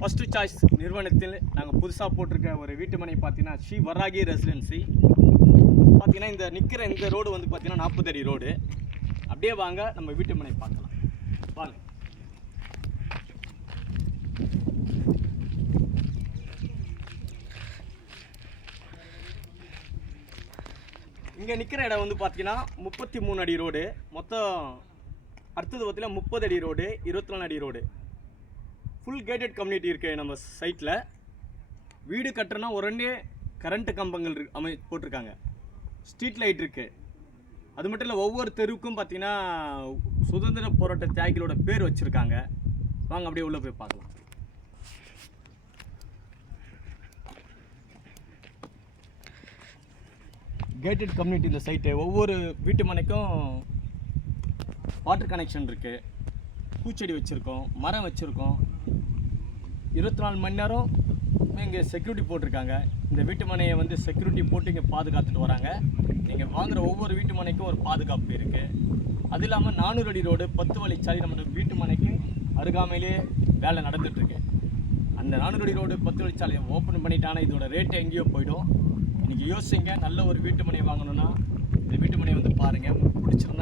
First choice நிறுவனத்தில் நாங்கள் புதுசாக போட்டிருக்க ஒரு வீட்டு மனை பார்த்தீங்கன்னா ஸ்ரீ வராகி ரெசிடென்சி பார்த்தீங்கன்னா இந்த நிற்கிற இந்த ரோடு வந்து பார்த்தீங்கன்னா நாற்பது அடி ரோடு அப்படியே வாங்க நம்ம வீட்டு மனை பார்க்கலாம். வாங்க. இங்கே நிற்கிற இடம் வந்து பார்த்தீங்கன்னா முப்பத்தி மூணு அடி ரோடு மொத்தம் அடுத்தது பார்த்தீங்கன்னா முப்பது அடி ரோடு இருபத்தி நாலு அடி ரோடு ஃபுல் கேட்டட் கம்யூனிட்டி இருக்குது நம்ம சைட்டில் வீடு கட்டுறனா உடனே கரண்ட் கம்பங்கள் அமை போட்டிருக்காங்க. ஸ்ட்ரீட் லைட் இருக்குது அது மட்டும் இல்லை ஒவ்வொரு தெருவுக்கும் பார்த்தீங்கன்னா சுதந்திர போராட்ட தியாகிகளோட பேர் வச்சுருக்காங்க. வாங்க அப்படியே உள்ளே போய் பார்க்கலாம். கேட்டட் கம்யூனிட்டி இந்த சைட்டு ஒவ்வொரு வீட்டு மனைக்கும் வாட்டர் கனெக்ஷன் இருக்குது பூச்செடி வச்சுருக்கோம் மரம் வச்சுருக்கோம். இருபத்தி நாலு மணி நேரம் இங்கே செக்யூரிட்டி போட்டிருக்காங்க. இந்த வீட்டு மனையை வந்து செக்யூரிட்டி போட்டு இங்கே பாதுகாத்துட்டு வராங்க. நீங்கள் வாங்குகிற ஒவ்வொரு வீட்டு மனைக்கும் ஒரு பாதுகாப்பு இருக்குது அது இல்லாமல் நானூறு அடி ரோடு பத்து வழிச்சாலை நம்ம வீட்டு மனைக்கு அருகாமையிலே வேலை நடந்துகிட்ருக்கு அந்த நானூறு அடி ரோடு பத்து வழிச்சாலையை ஓப்பன் பண்ணிட்டானா இதோட ரேட்டு எங்கேயோ போயிடும். இன்றைக்கி யோசிங்க நல்ல ஒரு வீட்டு மனை வாங்கணுன்னா இந்த வீட்டு மனையை வந்து பாருங்கள் பிடிச்சிருந்தா